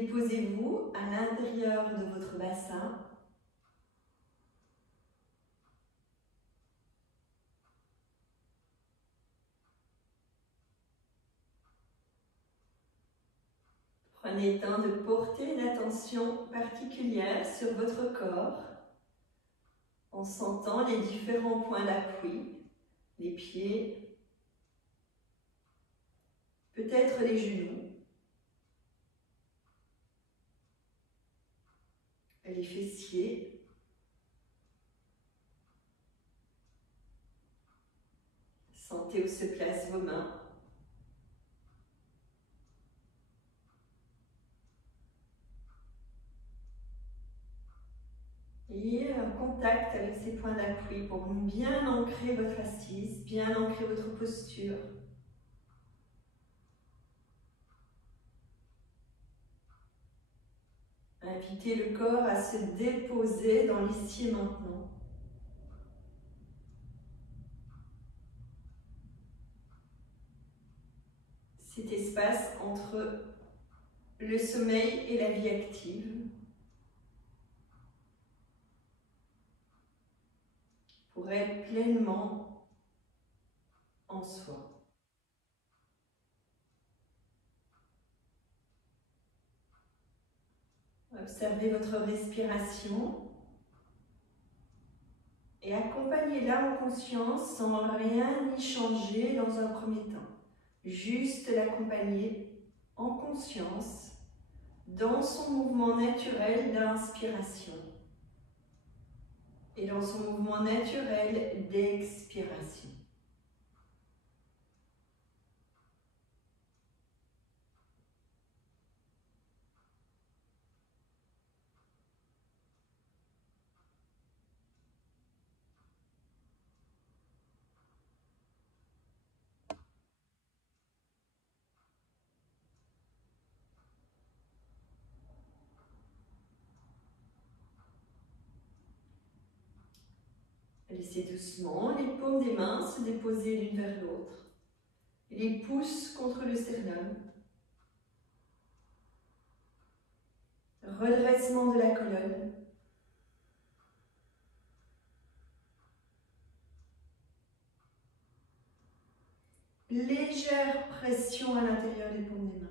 Déposez-vous à l'intérieur de votre bassin. Prenez le temps de porter une attention particulière sur votre corps en sentant les différents points d'appui, les pieds, peut-être les genoux, les fessiers, sentez où se placent vos mains. Ayez un contact avec ces points d'appui pour bien ancrer votre assise, bien ancrer votre posture. Invitez le corps à se déposer dans l'ici et maintenant. Cet espace entre le sommeil et la vie active pour être pleinement en soi. Observez votre respiration et accompagnez-la en conscience sans rien y changer dans un premier temps. Juste l'accompagner en conscience dans son mouvement naturel d'inspiration et dans son mouvement naturel d'expiration. Laissez doucement les paumes des mains se déposer l'une vers l'autre. Les pouces contre le sternum. Redressement de la colonne. Légère pression à l'intérieur des paumes des mains.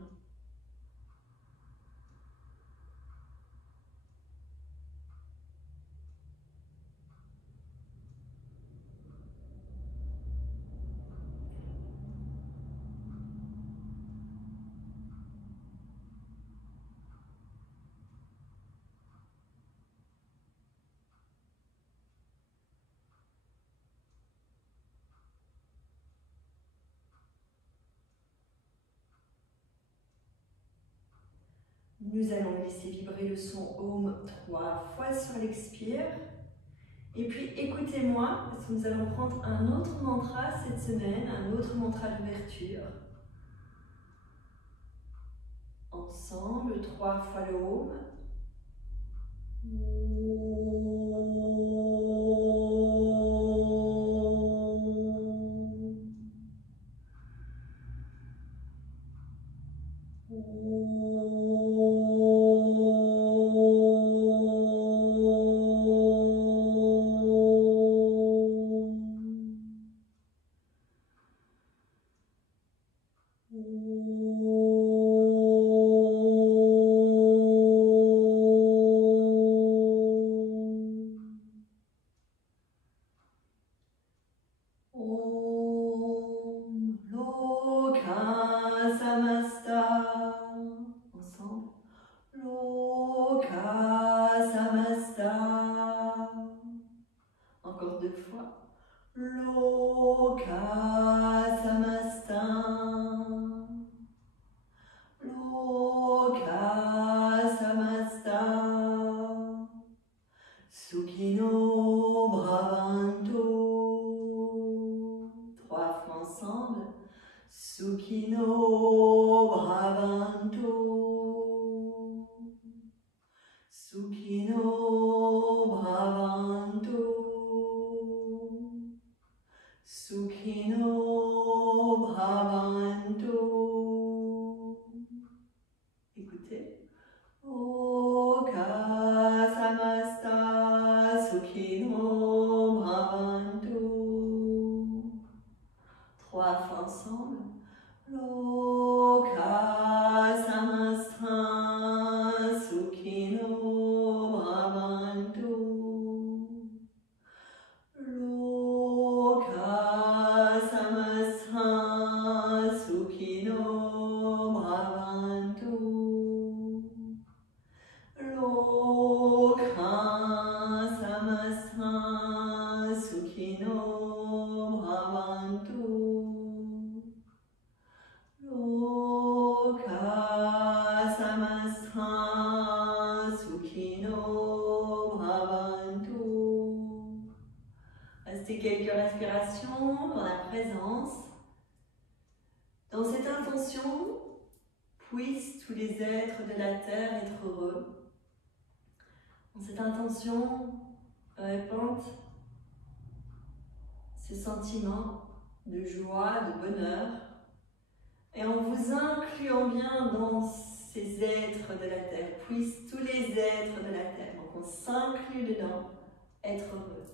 Nous allons laisser vibrer le son Om 3 fois sur l'expire. Et puis écoutez-moi, parce que nous allons prendre un autre mantra cette semaine, un autre mantra d'ouverture. Ensemble, 3 fois le Om. Ensemble. Loka Samasta. Encore 2 fois. Loka Samasta. Loka Samasta. Sukhino Bhavantu. 3 fois ensemble. Sukhino Bhavantu. Sukhino Bhavantu. Sukhino Bhavantu. Écoutez. 3 fois ensemble. Loka samastra sukhino bhavantu. Loka samastra sukhino bhavantu. Loka samastra sukhino bhavantu. Loka samastra sukhino bhavantu. Restez quelques respirations dans la présence. Dans cette intention, puissent tous les êtres de la terre être heureux. Dans cette intention, répandre ce sentiment de joie, de bonheur, et en vous incluant bien dans ces êtres de la terre, puissent tous les êtres de la terre, donc on s'inclut dedans, être heureux.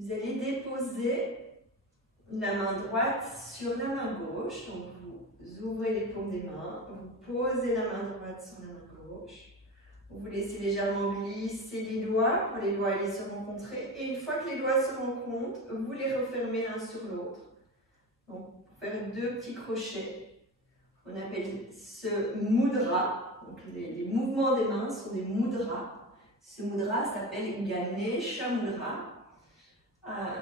Vous allez déposer la main droite sur la main gauche. Donc vous ouvrez les paumes des mains, vous posez la main droite sur la main gauche. Vous laissez légèrement glisser les doigts pour les doigts aller se rencontrer. Et une fois que les doigts se rencontrent, vous les refermez l'un sur l'autre. Donc pour faire 2 petits crochets. On appelle ce mudra. Donc les mouvements des mains sont des mudras. Ce mudra s'appelle Ganesha Mudra.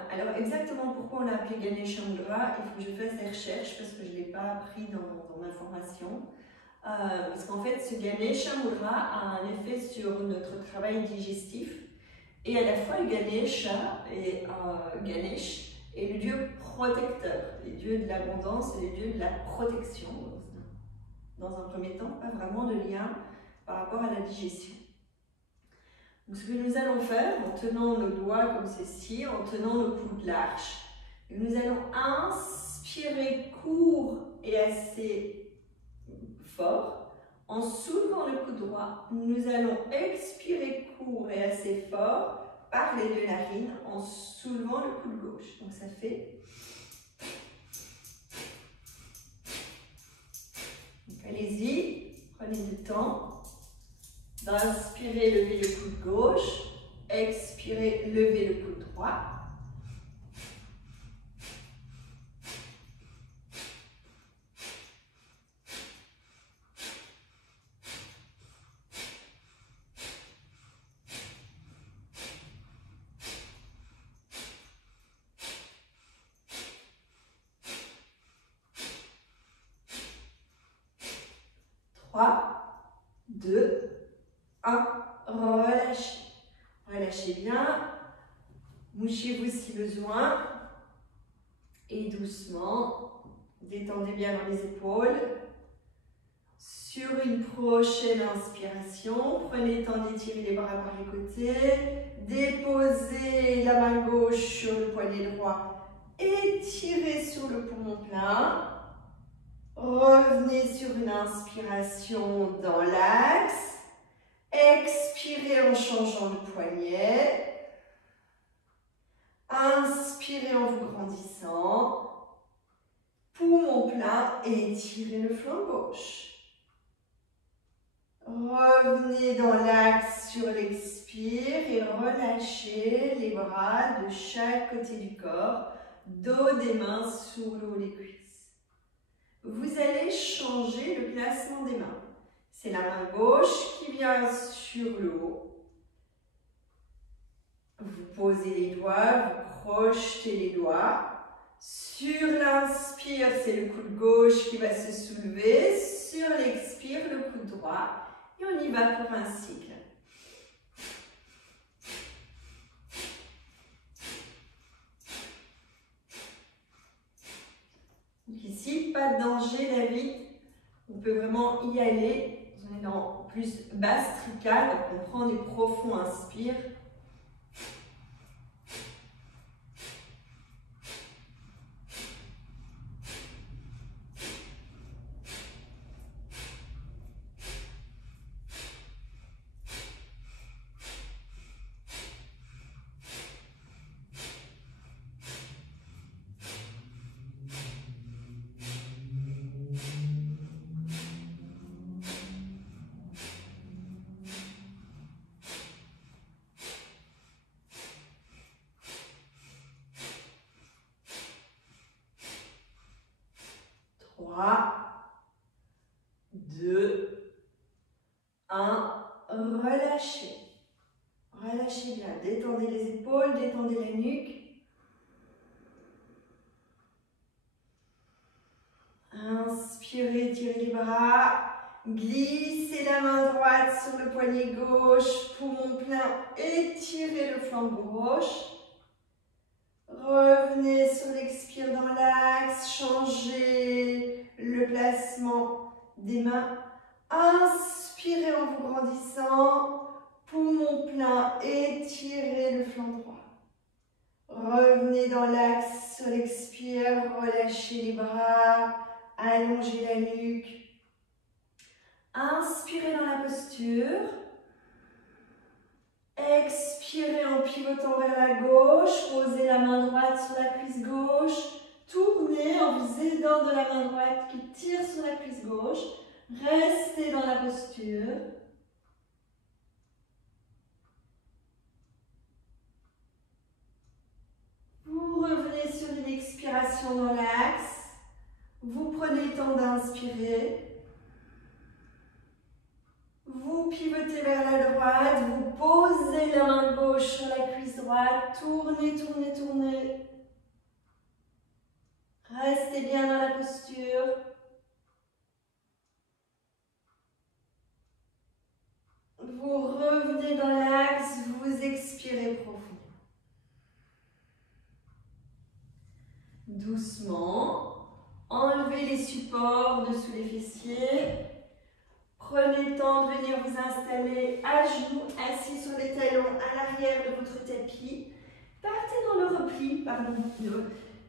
Alors exactement pourquoi on l'a appelé Ganesha Mudra, il faut que je fasse des recherches parce que je ne l'ai pas appris dans ma formation. Parce qu'en fait, ce Ganesha Mudra a un effet sur notre travail digestif. Et à la fois, le Ganesha et Ganesh est le dieu protecteur, les dieux de l'abondance et les dieux de la protection. Dans un premier temps, pas vraiment de lien par rapport à la digestion. Donc, ce que nous allons faire, en tenant nos doigts comme ceci, en tenant nos coudes larges, nous allons inspirer court et assez fort. En soulevant le coude droit, nous allons expirer court et assez fort par les 2 narines en soulevant le coude gauche. Donc ça fait... Allez-y, prenez du temps d'inspirer, lever le coude gauche, expirer, lever le coude droit. Relâchez. Relâchez bien. Mouchez-vous si besoin. Et doucement, détendez bien dans les épaules. Sur une prochaine inspiration, prenez le temps d'étirer les bras par les côtés. Déposez la main gauche sur le poignet droit. Étirez sur le poumon plein. Revenez sur une inspiration dans l'axe. Expirez en changeant le poignet. Inspirez en vous grandissant. Poumon plein et étirez le flanc gauche. Revenez dans l'axe sur l'expire et relâchez les bras de chaque côté du corps. Dos des mains sous le haut des cuisses. Vous allez changer le placement des mains. C'est la main gauche qui vient sur le haut. Vous posez les doigts, vous crochetez les doigts. Sur l'inspire, c'est le coude gauche qui va se soulever. Sur l'expire, le coude droit. Et on y va pour un cycle. Donc ici, pas de danger, David. On peut vraiment y aller. On est dans plus basse tricale. Donc on prend des profonds inspires. Relâchez. Relâchez bien. Détendez les épaules, détendez la nuque. Inspirez, tirez les bras. Glissez la main droite sur le poignet gauche. Poumon plein. Étirez le flanc gauche. Revenez sur l'expire dans l'axe. Changez le placement des mains. Inspirez en vous grandissant. Poumon plein, étirez le flanc droit. Revenez dans l'axe sur l'expire, relâchez les bras, allongez la nuque. Inspirez dans la posture. Expirez en pivotant vers la gauche, posez la main droite sur la cuisse gauche. Tournez en vous aidant de la main droite qui tire sur la cuisse gauche. Restez dans la posture. Vous revenez sur une expiration dans l'axe. Vous prenez le temps d'inspirer. Vous pivotez vers la droite. Vous posez la main gauche sur la cuisse droite. Tournez, tournez, tournez. Restez bien dans la posture. Vous revenez dans l'axe. Vous expirez profond. Doucement, enlevez les supports dessous les fessiers. Prenez le temps de venir vous installer à genoux, assis sur les talons à l'arrière de votre tapis. Partez dans le repli,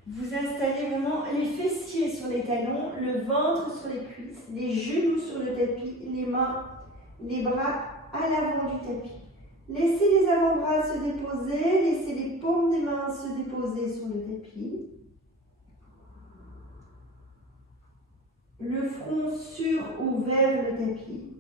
Vous installez vraiment les fessiers sur les talons, le ventre sur les cuisses, les genoux sur le tapis, les mains, les bras à l'avant du tapis. Laissez les avant-bras se déposer, laissez les paumes des mains se déposer sur le tapis. Le front sur ou vers le tapis.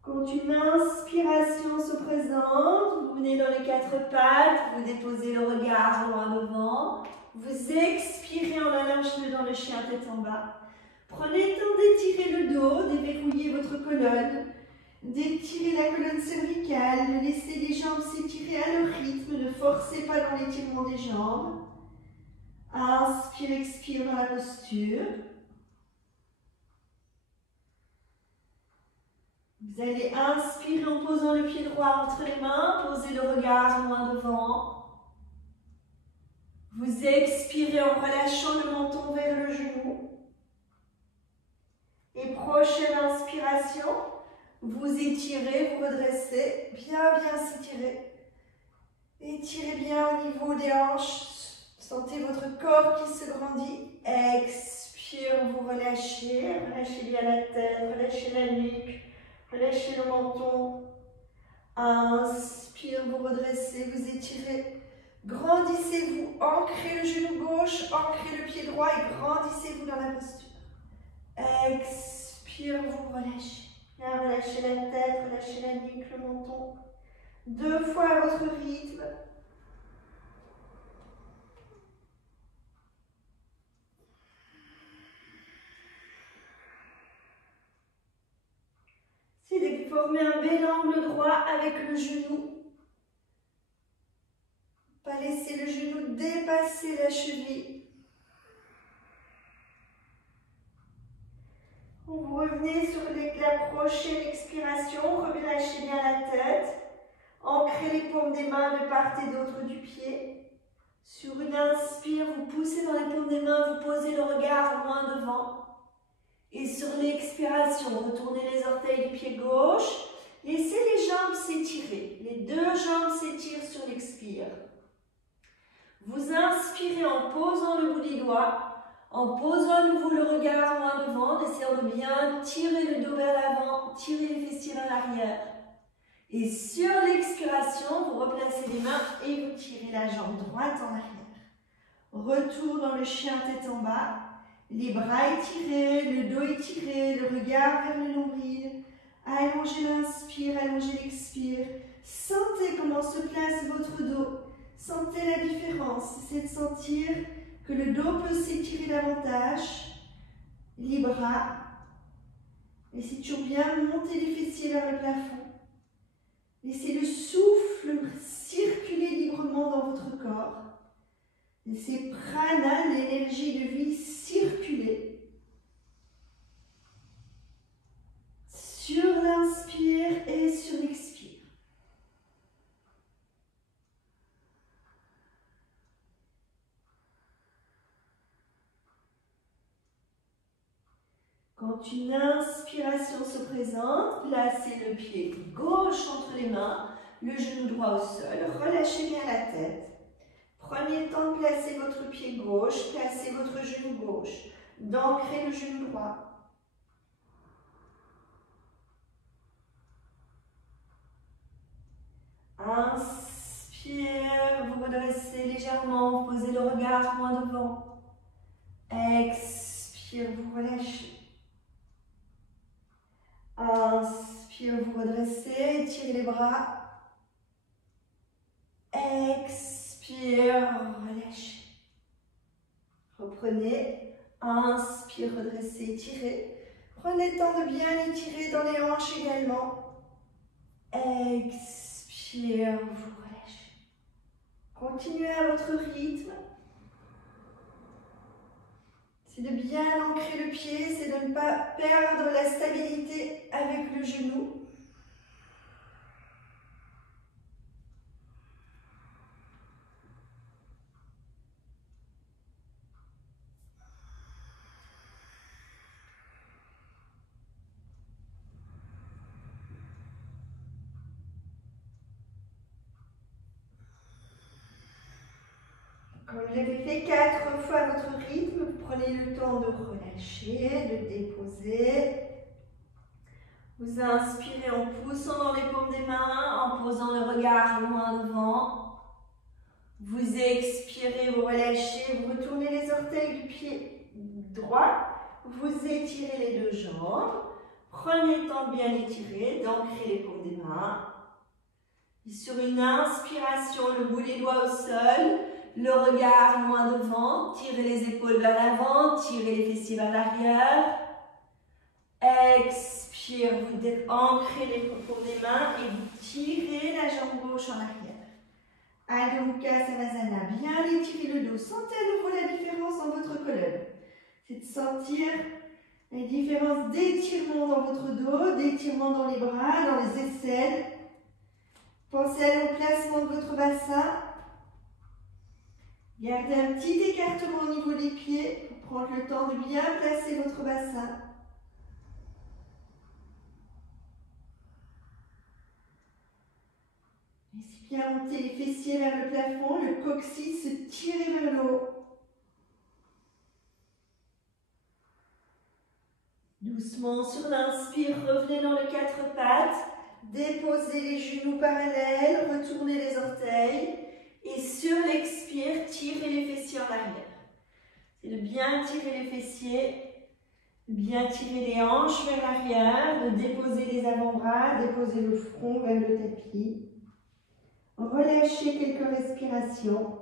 Quand une inspiration se présente, vous venez dans les quatre pattes, vous déposez le regard loin devant. Vous expirez en allant dans le chien tête en bas. Prenez le temps d'étirer le dos, déverrouiller votre colonne, d'étirer la colonne cervicale, de laisser les jambes s'étirer à leur rythme, ne forcez pas dans l'étirement des jambes. Inspire, expire dans la posture. Vous allez inspirer en posant le pied droit entre les mains, posez le regard loin devant. Vous expirez en relâchant le menton vers le genou. Et prochaine inspiration, vous étirez, vous redressez, bien s'étirer. Étirez bien au niveau des hanches, sentez votre corps qui se grandit. Expire, vous relâchez, relâchez bien la tête, relâchez la nuque. Relâchez le menton. Inspire, vous redressez, vous étirez. Grandissez-vous, ancrez le genou gauche, ancrez le pied droit et grandissez-vous dans la posture. Expire, vous relâchez. Bien, relâchez la tête, relâchez la nuque, le menton. 2 fois à votre rythme. Formez un bel angle droit avec le genou. Pas laisser le genou dépasser la cheville. Vous revenez sur la prochaine expiration. Relâchez bien la tête. Ancrez les paumes des mains de part et d'autre du pied. Sur une inspire, vous poussez dans les paumes des mains, vous posez le regard loin devant. Et sur l'expiration, retournez les orteils du pied gauche. Laissez les jambes s'étirer. Les deux jambes s'étirent sur l'expire. Vous inspirez en posant le bout des doigts, en posant à nouveau le regard loin devant, en essayant de bien tirer le dos vers l'avant, tirer les fessiers vers l'arrière. Et sur l'expiration, vous replacez les mains et vous tirez la jambe droite en arrière. Retour dans le chien tête en bas. Les bras étirés, le dos étiré, le regard vers le nombril. Allongez l'inspire, allongez l'expire. Sentez comment se place votre dos. Sentez la différence. Essayez de sentir que le dos peut s'étirer davantage. Les bras. Essayez toujours bien monter les fessiers vers le plafond. Laissez le souffle circuler librement dans votre corps. Laissez prana, l'énergie de vie, circuler. Sur l'inspire et sur l'expire. Quand une inspiration se présente, placez le pied gauche entre les mains, le genou droit au sol, relâchez bien la tête. Prenez le temps de placer votre pied gauche, placez votre genou gauche, d'ancrer le genou droit. Inspire, vous redressez légèrement, vous posez le regard loin devant. Expire, vous relâchez. Inspire, vous redressez, tirez les bras. Expire, relâchez. Reprenez. Inspire, redressez, tirez. Prenez le temps de bien étirer dans les hanches également. Expire, vous relâchez. Continuez à votre rythme. C'est de bien ancrer le pied, c'est de ne pas perdre la stabilité avec le genou. Quand vous l'avez fait 4 fois à votre rythme, vous prenez le temps de relâcher, de déposer. Vous inspirez en poussant dans les paumes des mains, en posant le regard loin devant. Vous expirez, vous relâchez, vous retournez les orteils du pied droit. Vous étirez les deux jambes. Prenez le temps de bien étirer, d'ancrer les paumes des mains. Et sur une inspiration, le bout des doigts au sol. Le regard loin devant, tirez les épaules vers l'avant, tirez les fessiers vers l'arrière. Expire, vous ancrez les paumes des mains et vous tirez la jambe gauche en arrière. Adho Mukha Savasana, bien étirer le dos. Sentez à nouveau la différence dans votre colonne. C'est de sentir la différence d'étirement dans votre dos, d'étirement dans les bras, dans les aisselles. Pensez à l'emplacement de votre bassin. Gardez un petit écartement au niveau des pieds pour prendre le temps de bien placer votre bassin. Laissez bien monter les fessiers vers le plafond, le coccyx se tirer vers le haut. Doucement sur l'inspire, revenez dans les 4 pattes. Déposez les genoux parallèles, retournez les orteils. Et sur l'expire, tirez les fessiers en arrière. C'est de bien tirer les fessiers, de bien tirer les hanches vers l'arrière, de déposer les avant-bras, déposer le front vers le tapis. Relâchez quelques respirations.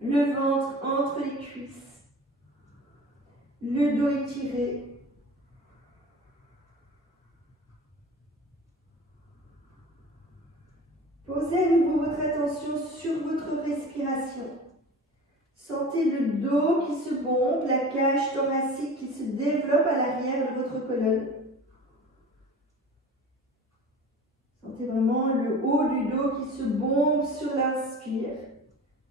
Le ventre entre les cuisses. Le dos étiré. Posez à nouveau votre attention sur votre respiration. Sentez le dos qui se bombe, la cage thoracique qui se développe à l'arrière de votre colonne. Sentez vraiment le haut du dos qui se bombe sur l'inspire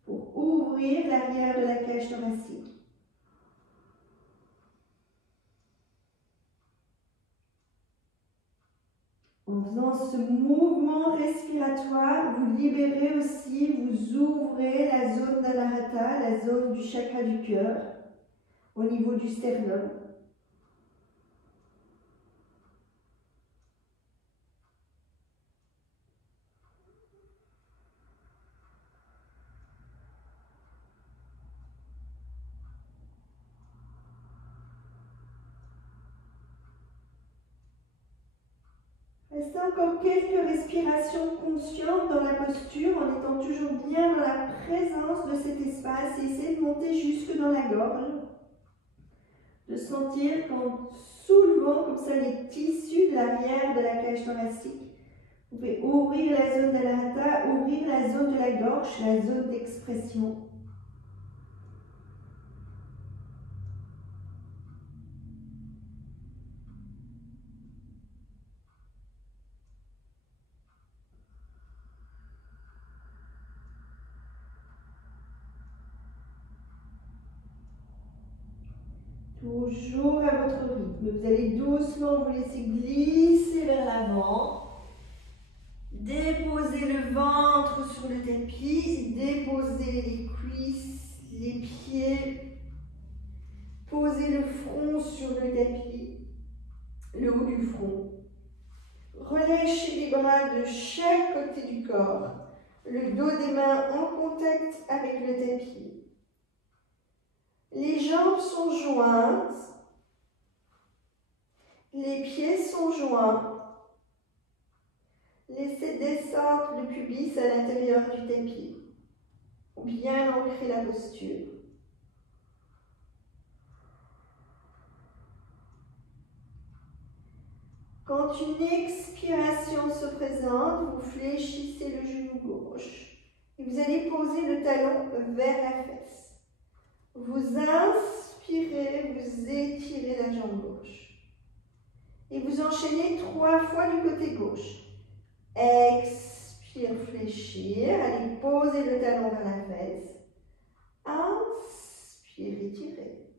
pour ouvrir l'arrière de la cage thoracique. faisant ce mouvement respiratoire, vous libérez aussi, vous ouvrez la zone d'Anahata, la zone du chakra du cœur, au niveau du sternum. Restez encore quelques respirations conscientes dans la posture en étant toujours bien dans la présence de cet espace et essayez de monter jusque dans la gorge. De sentir qu'en soulevant comme ça les tissus de l'arrière de la cage thoracique, vous pouvez ouvrir la zone d'Anahata, ouvrir la zone de la gorge, la zone d'expression. Toujours à votre rythme. Vous allez doucement vous laisser glisser vers l'avant. Déposez le ventre sur le tapis. Déposez les cuisses, les pieds. Posez le front sur le tapis, le haut du front. Relâchez les bras de chaque côté du corps. Le dos des mains en contact avec le tapis. Les jambes sont jointes, les pieds sont joints. Laissez descendre le pubis à l'intérieur du tapis, ou bien ancrer la posture. Quand une expiration se présente, vous fléchissez le genou gauche et vous allez poser le talon vers la fesse. Vous inspirez, vous étirez la jambe gauche. Et vous enchaînez 3 fois du côté gauche. Expire, fléchir. Allez, posez le talon vers la fesse. Inspire, étirez.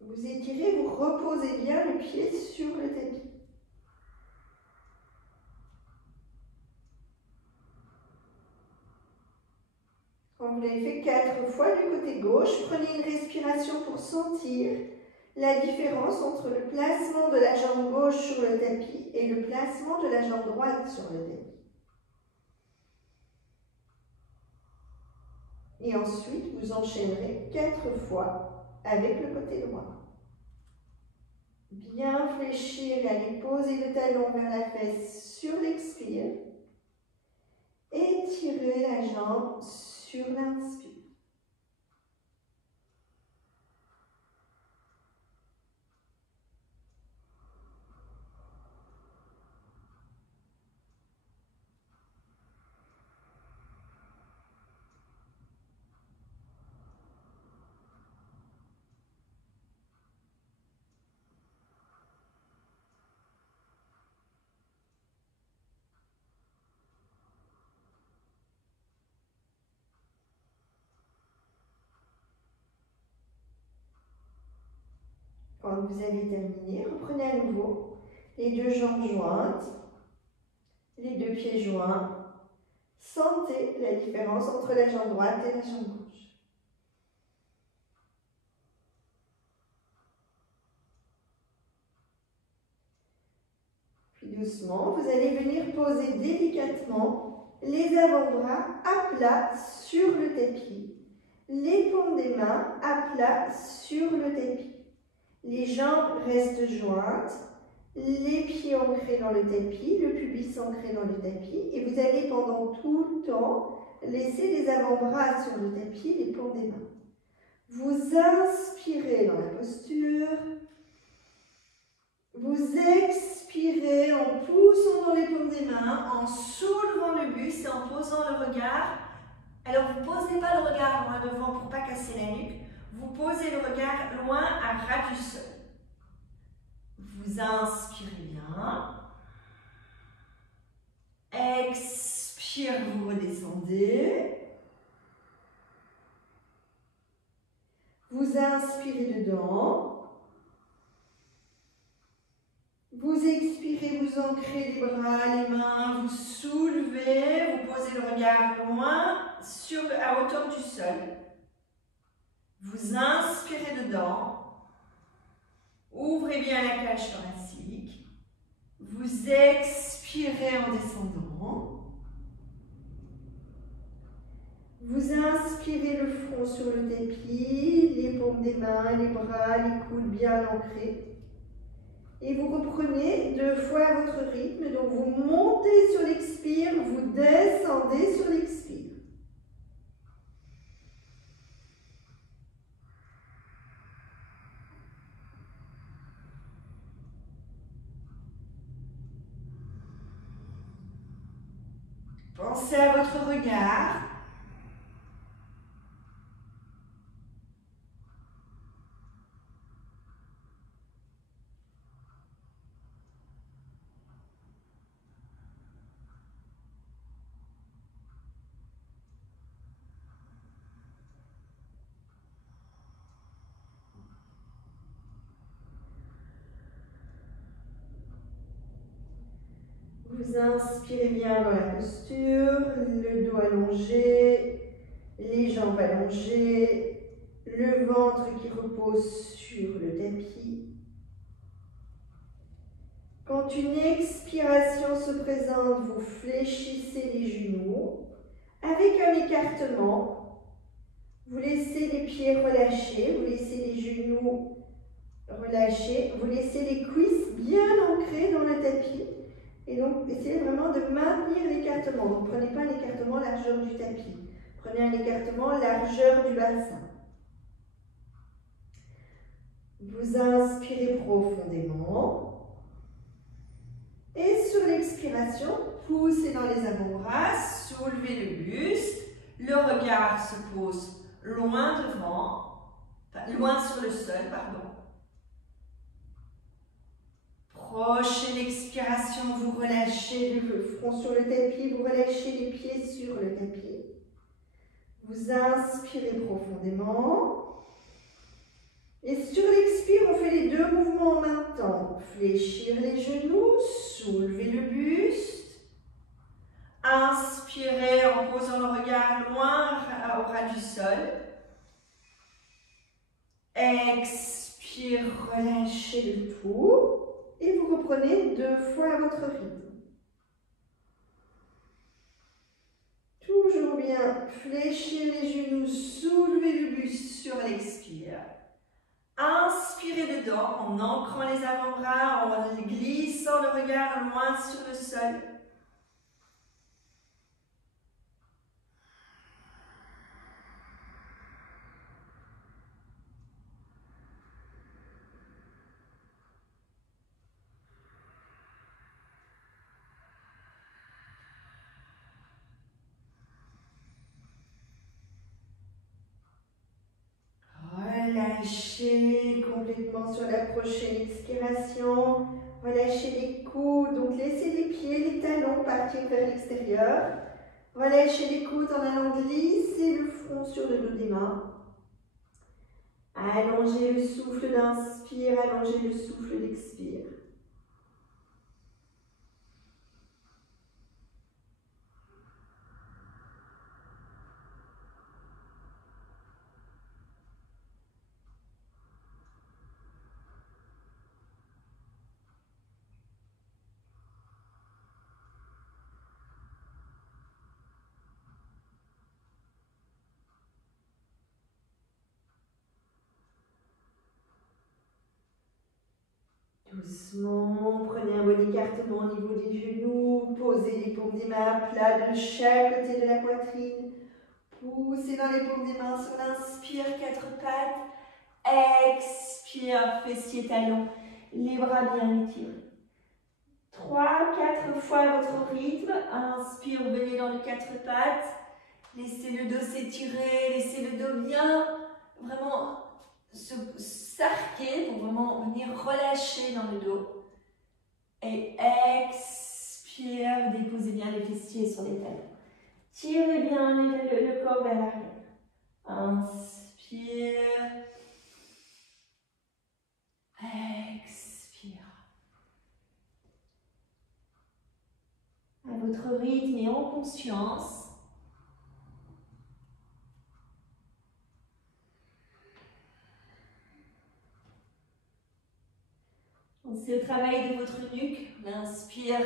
Vous étirez, vous reposez bien le pied sur le tapis. Quand vous l'avez fait 4 fois du côté gauche, prenez une respiration pour sentir la différence entre le placement de la jambe gauche sur le tapis et le placement de la jambe droite sur le tapis. Et ensuite, vous enchaînerez 4 fois avec le côté droit. Bien fléchir, allez poser le talon vers la fesse sur l'expire. Étirez la jambe sur l'inspire. Quand vous avez terminé, reprenez à nouveau les 2 jambes jointes, les 2 pieds joints. Sentez la différence entre la jambe droite et la jambe gauche. Puis doucement, vous allez venir poser délicatement les avant-bras à plat sur le tapis, les paumes des mains à plat sur le tapis. Les jambes restent jointes, les pieds ancrés dans le tapis, le pubis ancré dans le tapis. Et vous allez pendant tout le temps laisser les avant-bras sur le tapis, les paumes des mains. Vous inspirez dans la posture. Vous expirez en poussant dans les paumes des mains, en soulevant le buste et en posant le regard. Alors vous ne posez pas le regard loin devant pour ne pas casser la nuque. Vous posez le regard loin à ras du sol. Vous inspirez bien. Expire, vous redescendez. Vous Vous inspirez dedans. Vous expirez, vous ancrez les bras, les mains, vous soulevez, vous posez le regard loin à hauteur du sol. Vous inspirez dedans. Ouvrez bien la cage thoracique. Vous expirez en descendant. Vous inspirez le front sur le tapis, les paumes des mains, les bras, les coudes bien ancrés. Et vous reprenez 2 fois à votre rythme. Donc vous montez sur l'expire, vous descendez sur l'expire. Pensez à votre regard. Vous inspirez bien dans la posture, le dos allongé, les jambes allongées, le ventre qui repose sur le tapis. Quand une expiration se présente, vous fléchissez les genoux avec un écartement. Vous laissez les pieds relâchés, vous laissez les genoux relâchés, vous laissez les cuisses bien ancrées dans le tapis. Et donc, essayez vraiment de maintenir l'écartement. Donc, prenez pas un écartement largeur du tapis. Prenez un écartement largeur du bassin. Vous inspirez profondément. Et sur l'expiration, poussez dans les avant-bras, soulevez le buste. Le regard se pose loin devant, enfin, loin sur le sol, pardon. Prochaine expiration, vous relâchez le front sur le tapis, vous relâchez les pieds sur le tapis. Vous inspirez profondément. Et sur l'expire, on fait les 2 mouvements en même temps. Fléchir les genoux, soulever le buste. Inspirez en posant le regard loin au ras du sol. Expire, relâchez le tout. Et vous reprenez 2 fois à votre rythme. Toujours bien, fléchir les genoux, soulevez le buste sur l'expire. Inspirez dedans en ancrant les avant-bras, en glissant le regard loin sur le sol. Relâchez complètement sur la prochaine expiration. Relâchez les coudes, donc laissez les pieds, les talons partir vers l'extérieur. Relâchez les coudes en allant glisser le front sur le dos des mains. Allongez le souffle d'inspire, allongez le souffle d'expire. Doucement, prenez un bon écartement au niveau des genoux, posez les paumes des mains à plat de chaque côté de la poitrine. Poussez dans les paumes des mains sur l'inspire, 4 pattes. Expire, fessiers, talons, les bras bien étirés. 3, 4 fois à votre rythme. Inspire, venez dans les 4 pattes. Laissez le dos s'étirer, laissez le dos bien, vraiment s'arquer pour vraiment venir relâcher dans le dos. Et expire, déposez bien les fessiers sur les talons. Tirez bien le corps vers l'arrière. Inspire. votre rythme et en conscience. Pensez au travail de votre nuque. On inspire,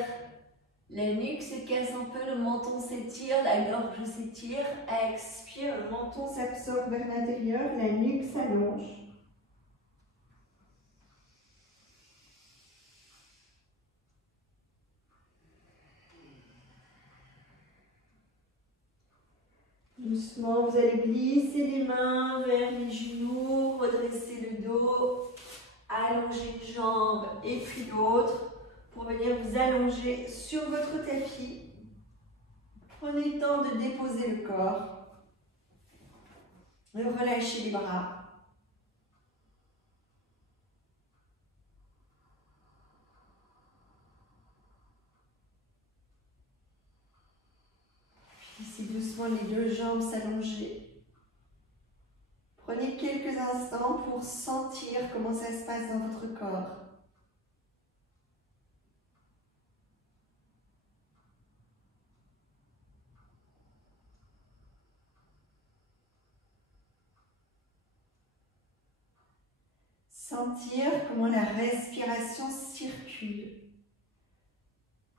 la nuque se casse un peu, le menton s'étire, la gorge s'étire. Expire, le menton s'absorbe vers l'intérieur, la nuque s'allonge. Doucement, vous allez glisser les mains vers les genoux, redresser le dos, allonger une jambe et puis l'autre pour venir vous allonger sur votre tapis. Prenez le temps de déposer le corps, de relâcher les bras. Laissez doucement les deux jambes s'allonger. Prenez quelques instants pour sentir comment ça se passe dans votre corps. Sentir comment la respiration circule.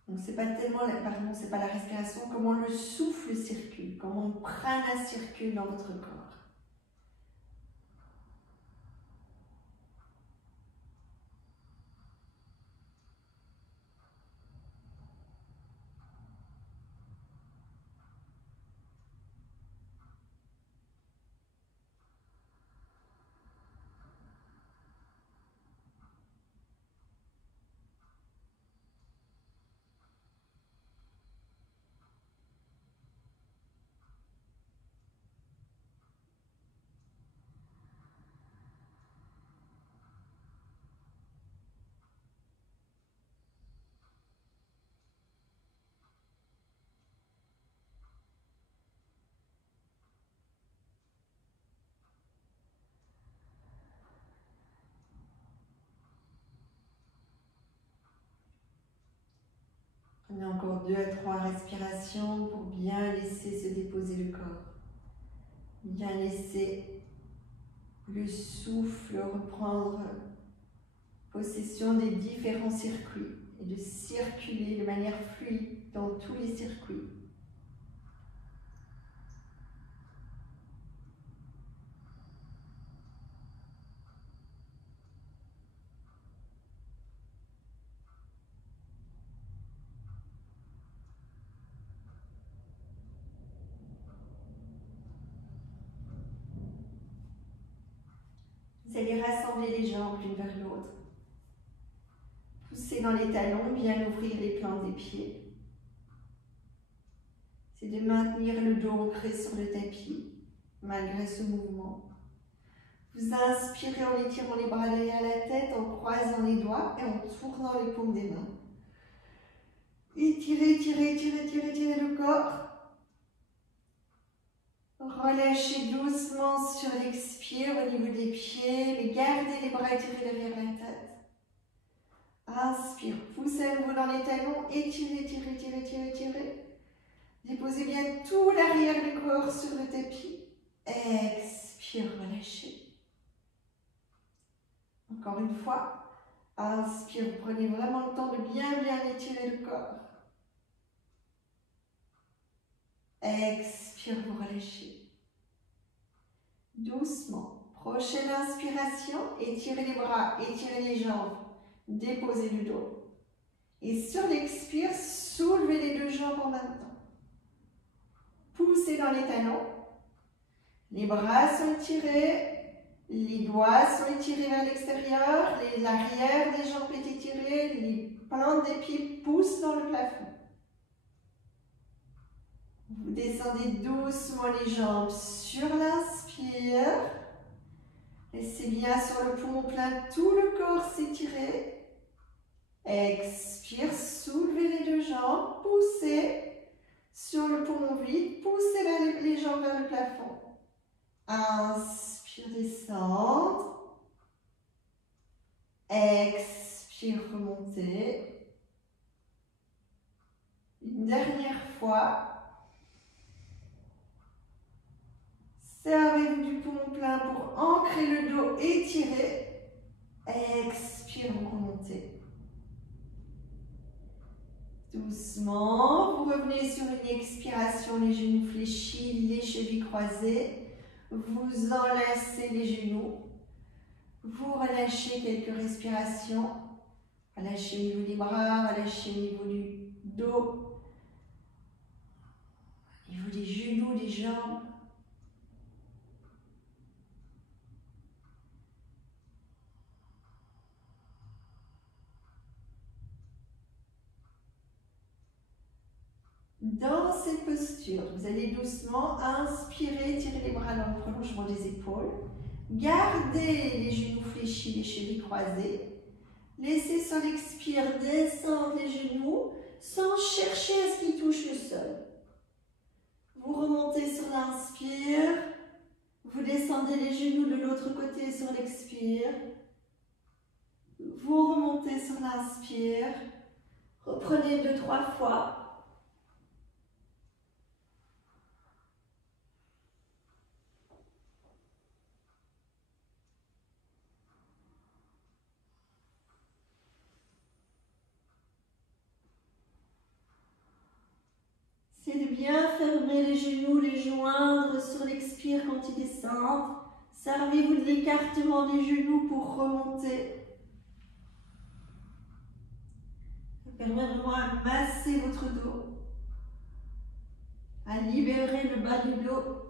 Donc c'est pas tellement, pardon, c'est pas la respiration, comment le souffle circule, comment le prana circule dans votre corps. On a encore 2 à 3 respirations pour bien laisser se déposer le corps. Bien laisser le souffle reprendre possession des différents circuits et de circuler de manière fluide dans tous les circuits. Vous allez rassembler les jambes l'une vers l'autre. Poussez dans les talons, bien ouvrir les plantes des pieds. C'est de maintenir le dos ancré sur le tapis, malgré ce mouvement. Vous inspirez en étirant les bras derrière la tête, en croisant les doigts et en tournant les paumes des mains. Étirez, étirez, étirez, étirez, étirez le corps. Relâchez doucement sur l'expire au niveau des pieds, mais gardez les bras étirés derrière la tête. Inspire, poussez à nouveau dans les talons, étirez, étirez, étirez, étirez, étirez. Déposez bien tout l'arrière du corps sur le tapis. Expire, relâchez. Encore une fois. Inspire, vous prenez vraiment le temps de bien étirer le corps. Expire, vous relâchez. Doucement. Prochaine inspiration, étirez les bras, étirez les jambes, déposez le dos. Et sur l'expire, soulevez les deux jambes en même temps. Poussez dans les talons. Les bras sont étirés, les doigts sont étirés vers l'extérieur, l'arrière des jambes est étiré, les plantes des pieds poussent dans le plafond. Vous descendez doucement les jambes sur l'inspire. Laissez bien sur le poumon plein tout le corps s'étirer. Expire, soulevez les deux jambes, poussez sur le poumon vide, poussez les jambes vers le plafond. Inspire, descendre. Expire, remonter. Une Une dernière fois. Servez-vous du poumon plein pour ancrer le dos, étirer. Expire, vous remontez. Doucement, vous revenez sur une expiration, les genoux fléchis, les chevilles croisées. Vous enlacez les genoux. Vous relâchez quelques respirations. Relâchez au niveau des bras, relâchez au niveau du dos, au niveau des genoux, des jambes. Dans cette posture, vous allez doucement inspirer, tirer les bras dans le prolongement des épaules. Gardez les genoux fléchis, les chevilles croisées. Laissez sur l'expire descendre les genoux sans chercher à ce qu'ils touchent le sol. Vous remontez sur l'inspire. Vous descendez les genoux de l'autre côté sur l'expire. Vous remontez sur l'inspire. Reprenez 2-3 fois. C'est de bien fermer les genoux, les joindre sur l'expire quand ils descendent. Servez-vous de l'écartement des genoux pour remonter. Ça permet vraiment à masser votre dos, à libérer le bas du dos.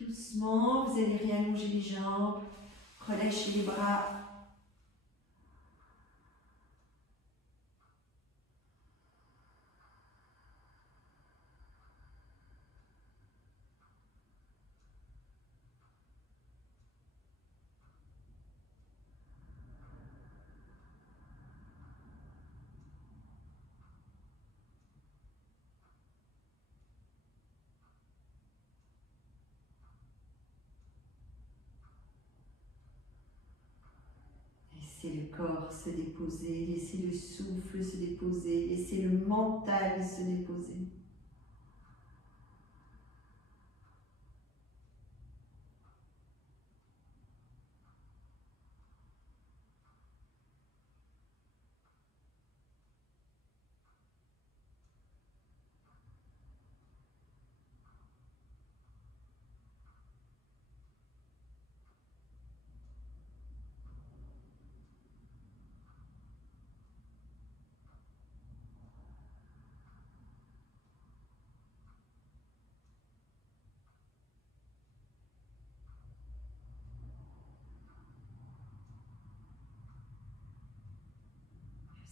Doucement, vous allez réallonger les jambes, relâcher les bras. Laissez le corps se déposer, laissez le souffle se déposer, laissez le mental se déposer.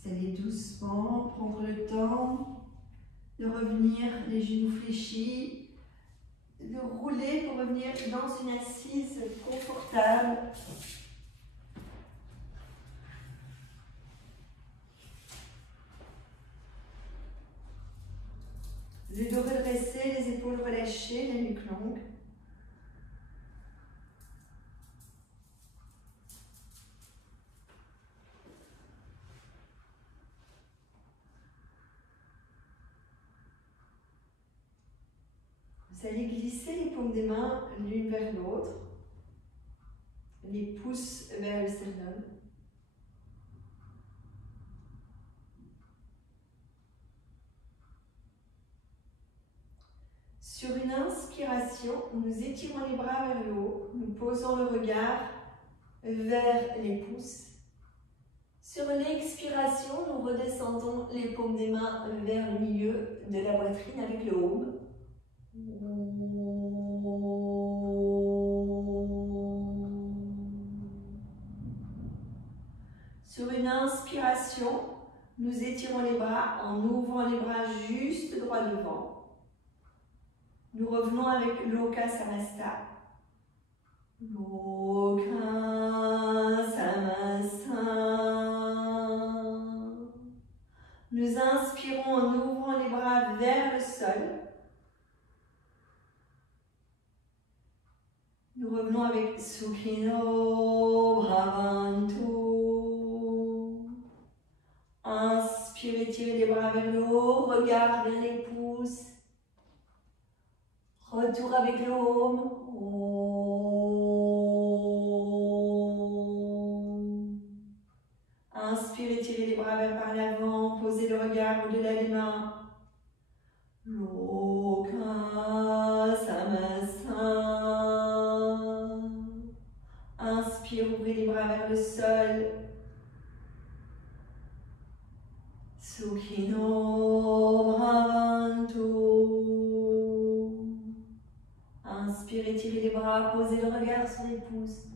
Vous allez doucement prendre le temps de revenir les genoux fléchis, de rouler pour revenir dans une assise confortable. Le dos redressé, les épaules relâchées, la nuque longue. Vous allez glisser les paumes des mains l'une vers l'autre, les pouces vers le sternum. Sur une inspiration, nous étirons les bras vers le haut, nous posons le regard vers les pouces. Sur l'expiration, nous redescendons les paumes des mains vers le milieu de la poitrine avec le haume. Sur une inspiration, nous étirons les bras en ouvrant les bras juste droit devant. Nous revenons avec Loka Samasta. Loka Samasta. Nous inspirons en ouvrant les bras vers le sol. Sukhino Bhavantu. Inspirez, tirez les bras vers le haut, regard vers les pouces. Retour avec le home. Inspirez, tirez les bras vers par l'avant, posez le regard au-delà des mains. Loka Samasa. Inspire, ouvrez les bras vers le sol. Sukhino Bhavantu. Inspirez, tirez les bras, posez le regard sur les pouces.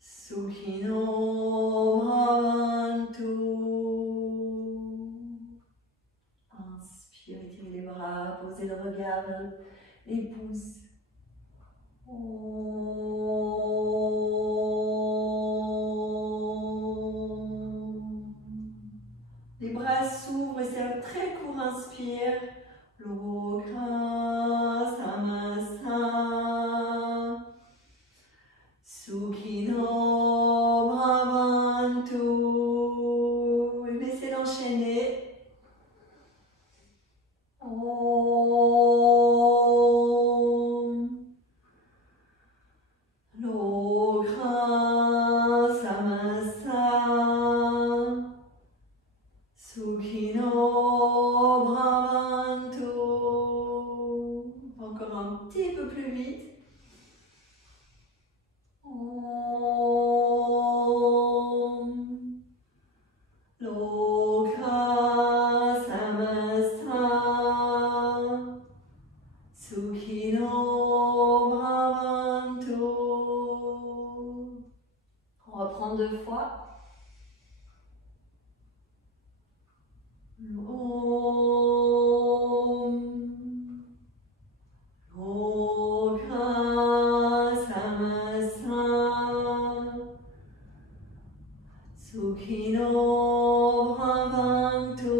Sukhino Bhavantu. Inspirez, tirez les bras, posez le regard vers les pouces. Les bras s'ouvrent et c'est un très court inspire. Loka Samasa. Sukhino Bhavantu. Laissez l'enchaîner. Om. Loka Samasa. Sukhino Bhavantu. Encore un petit peu plus vite. Om. Loka Samasa. Sukhino Bhavantu. On reprend 2 fois. Om. Loka Samasa. Sukhino Bhavantu.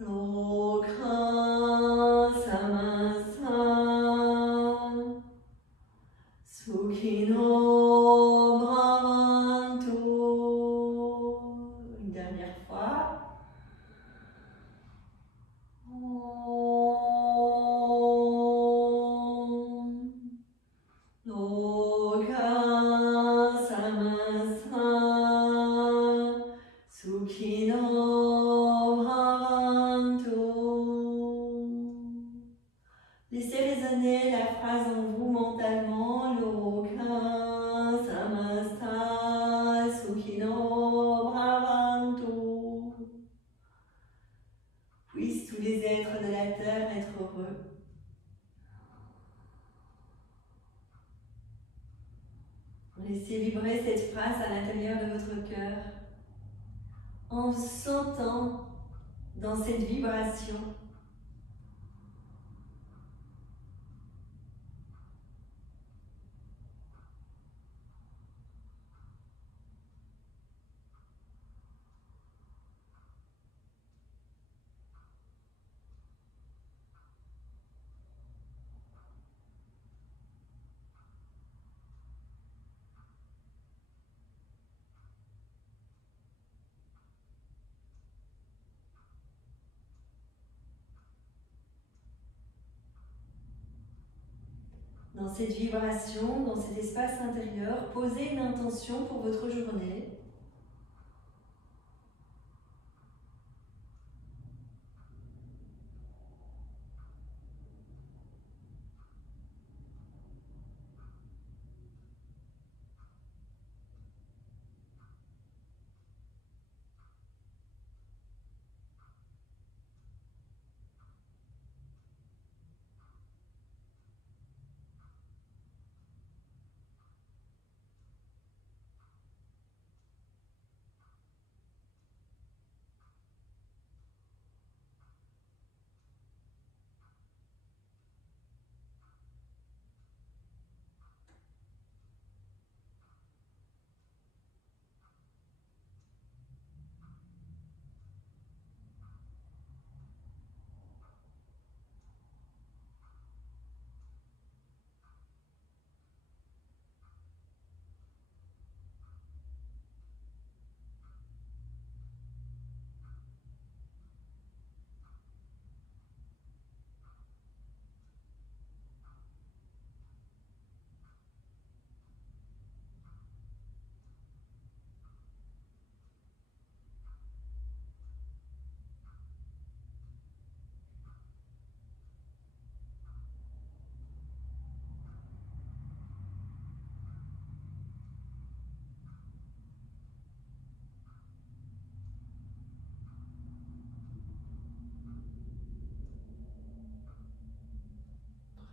Loka Samasa. Sukhino Bhavantu. Une dernière fois. Om. Loka Samasa. Sukhino Bhavantu. Laissez résonner la phrase en vous mentalement. Loka Samasa. Sukhino Bhavantu. Puissent tous les êtres de la terre être heureux. Laissez vibrer cette phrase à l'intérieur de votre cœur en vous sentant dans cette vibration. Dans cette vibration, dans cet espace intérieur, posez une intention pour votre journée.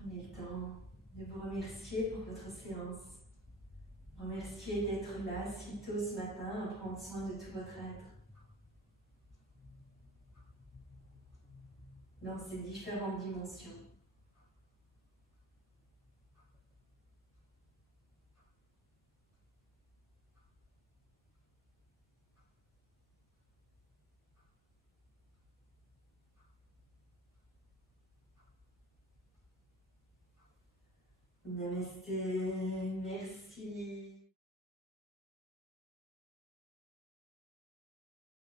Prenez le temps de vous remercier pour votre séance. Remercier d'être là si tôt ce matin à prendre soin de tout votre être. Dans ces différentes dimensions. Namasté, merci